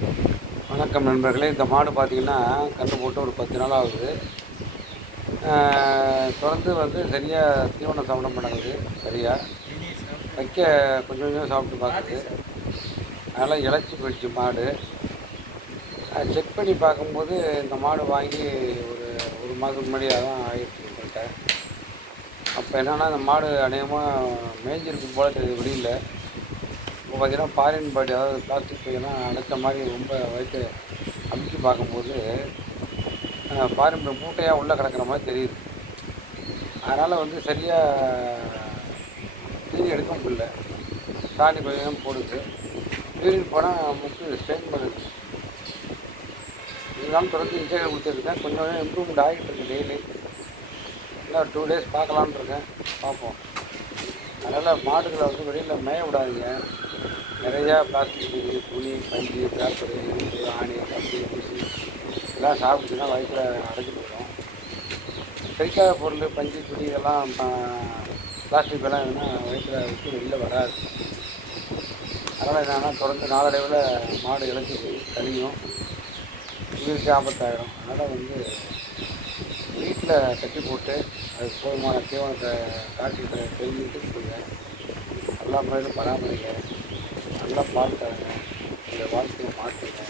வணக்கம் நண்பர்களே. இந்த மாடு பார்த்திங்கன்னா கன்று போட்டு ஒரு 10 நாள் ஆகுது. தொடர்ந்து சரியாக தீவனம் சாப்பிட மாட்டேங்குது. சரியாக வைக்க கொஞ்சம் கொஞ்சம் சாப்பிட்டு பார்க்குது. அதனால் இளைச்சி போயிடுச்சு மாடு. செக் பண்ணி பார்க்கும்போது இந்த மாடு வாங்கி ஒரு மாதத்துக்கு முன்னாடியாக தான் ஆகிடுச்சு எங்கள்கிட்ட. அப்போ என்னென்னா இந்த மாடு அநேகமாக மேய்ஞ்சிருக்கு போல தெரியுது வெளியில். இப்போ பார்த்திங்கன்னா ஃபாரின் பாடி, அதாவது பிளாஸ்டிக் பையெல்லாம் அடைச்ச மாதிரி ரொம்ப வயிற்று அமுக்கி பார்க்கும்போது ஃபாரின் மூட்டையாக உள்ளே கிடக்கிற மாதிரி தெரியுது. அதனால் சரியாக தீனி எடுக்க முடியல. சாணி கொஞ்சம் போடுது. யூரின் போனால் முக்கு ஸ்ட்ரெயின் பண்ணுது. இருந்தாலும் தொடர்ந்து இன்ஜெக்ஷன் கொடுத்துருக்கேன். கொஞ்சம் கொஞ்சம் இம்ப்ரூவ்மெண்ட் ஆகிட்டு இருக்குது. டெய்லி இன்னும் 2 days பார்க்கலான்னு இருக்கேன். பார்ப்போம். அதனால் மாடுகளை வெளியில் மேய விடாதீங்க. நிறையா பிளாஸ்டிக் பை, துணி, பஞ்சு, பேப்பரு, இரும்பு, ஆணி, கம்பி, ஊசி இதெல்லாம் சாப்பிட்டுச்சுன்னா வயிற்றில் அடைச்சி போயிடும். கிடைக்காத பொருள், பஞ்சு, துணி இதெல்லாம் பிளாஸ்டிக் எல்லாம் எதுனா வயிற்றில் விட்டு வெளியில் வராது. அதனால் என்னென்னா தொடர்ந்து நாளடைவில் மாடு இழைச்சி போய் கழியும், உயிருக்கு ஆபத்தாயிடும். அதனால் வீட்டில் கட்டி போட்டு அதுக்கு போதுமான தீவனத்தை காட்டிட்டு தெரிஞ்சுட்டு கொடுங்க. எல்லா முறையிலும் பராமரிங்க. நல்லா பால் தருங்க. இந்த வாழ்க்கையை மாற்றுங்க.